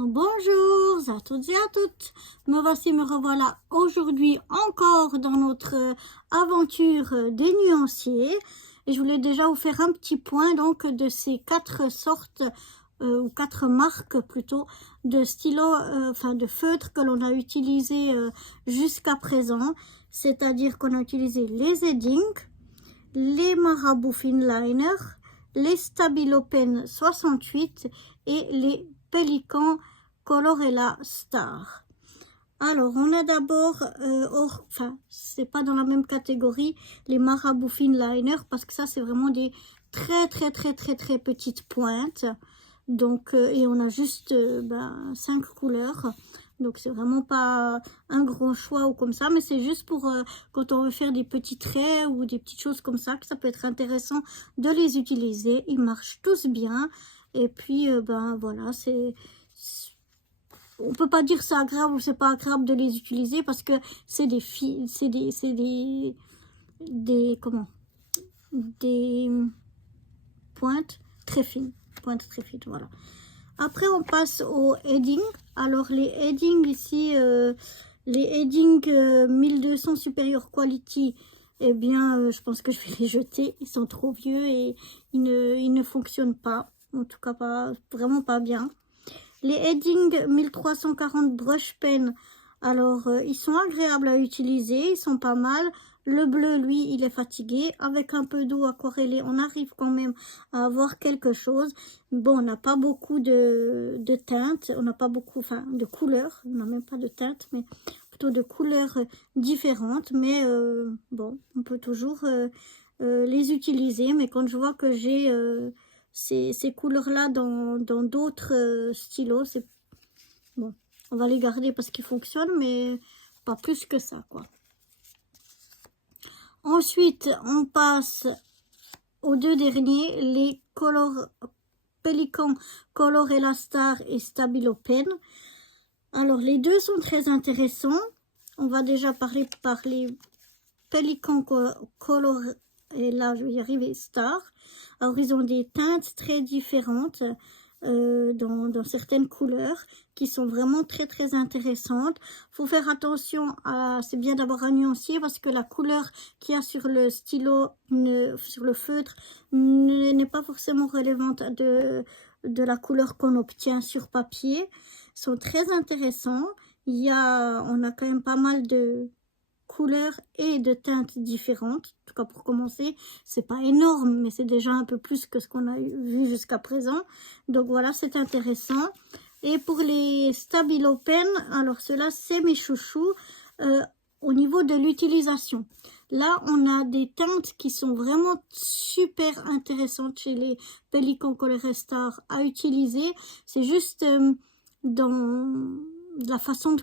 Bonjour à toutes et à toutes, me revoilà aujourd'hui encore dans notre aventure des nuanciers et je voulais déjà vous faire un petit point donc de ces quatre sortes ou quatre marques plutôt de stylos, de feutres que l'on a utilisé jusqu'à présent, c'est-à-dire qu'on a utilisé les Edding, les Marabout Finliner, les Stabilo Pen 68 et les Pélican Colorella Star. Alors, on a d'abord, c'est pas dans la même catégorie, les Marabout Finliner, parce que ça, c'est vraiment des très petites pointes. Donc, et on a juste 5 couleurs. Donc, c'est vraiment pas un gros choix ou comme ça, mais c'est juste pour quand on veut faire des petits traits ou des petites choses comme ça, que ça peut être intéressant de les utiliser. Ils marchent tous bien. Et puis, voilà, on peut pas dire c'est agréable ou c'est pas agréable de les utiliser parce que c'est des pointes très fines, voilà. Après on passe aux heading. Alors les heading ici, les heading 1200 Superior Quality, eh bien je pense que je vais les jeter, ils sont trop vieux et ils ne fonctionnent pas, en tout cas pas vraiment pas bien. Les Edding 1340 Brush Pen, alors ils sont agréables à utiliser, ils sont pas mal. Le bleu, lui, il est fatigué. Avec un peu d'eau aquarellée, on arrive quand même à avoir quelque chose. Bon, on n'a pas beaucoup de teintes, on n'a pas beaucoup, de couleurs. On n'a même pas de teintes, mais plutôt de couleurs différentes. Mais bon, on peut toujours les utiliser. Mais quand je vois que j'ai ces couleurs-là dans d'autres stylos, c'est bon, on va les garder parce qu'ils fonctionnent, mais pas plus que ça, quoi. Ensuite, on passe aux deux derniers, les Pélican Colorella Star et Stabilo Pen. Alors, les deux sont très intéressants. On va déjà parler par les Pélican Colorella, je vais y arriver, Star. Alors, ils ont des teintes très différentes dans certaines couleurs qui sont vraiment très intéressantes. Faut faire attention à, c'est bien d'avoir un nuancier parce que la couleur qu'il y a sur le stylo, sur le feutre, n'est pas forcément relevante de la couleur qu'on obtient sur papier. Ils sont très intéressants. On a quand même pas mal de couleurs et de teintes différentes. En tout cas, pour commencer, c'est pas énorme, mais c'est déjà un peu plus que ce qu'on a vu jusqu'à présent. Donc voilà, c'est intéressant. Et pour les Stabilo Pen, alors ceux-là, c'est mes chouchous au niveau de l'utilisation. Là, on a des teintes qui sont vraiment super intéressantes chez les Pélican Colorella Star à utiliser. C'est juste dans la façon de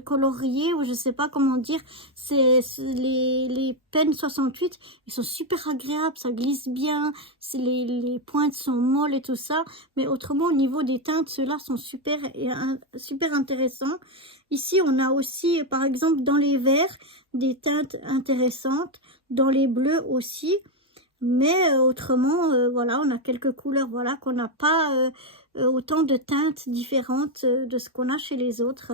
colorier, ou je sais pas comment dire, c'est les Pen 68, ils sont super agréables, ça glisse bien, les pointes sont molles et tout ça, mais autrement au niveau des teintes, ceux-là sont super intéressants. Ici on a aussi par exemple dans les verts des teintes intéressantes, dans les bleus aussi, mais autrement voilà, on a quelques couleurs, voilà, qu'on n'a pas autant de teintes différentes de ce qu'on a chez les autres,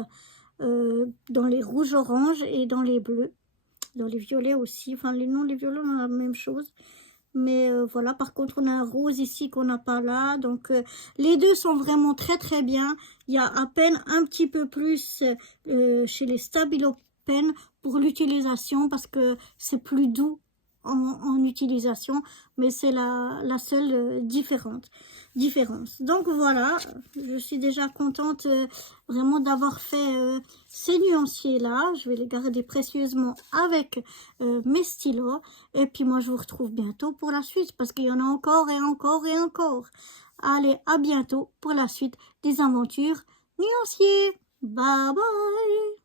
dans les rouges oranges et dans les bleus, dans les violets aussi, les violets on a la même chose, mais voilà, par contre on a un rose ici qu'on n'a pas là, donc les deux sont vraiment très bien. Il y a à peine un petit peu plus chez les Stabilo Pen pour l'utilisation parce que c'est plus doux en utilisation, mais c'est la seule différence. Donc voilà, je suis déjà contente vraiment d'avoir fait ces nuanciers là. Je vais les garder précieusement avec mes stylos, et puis moi je vous retrouve bientôt pour la suite parce qu'il y en a encore et encore et encore. Allez, à bientôt pour la suite des aventures nuanciers. Bye bye.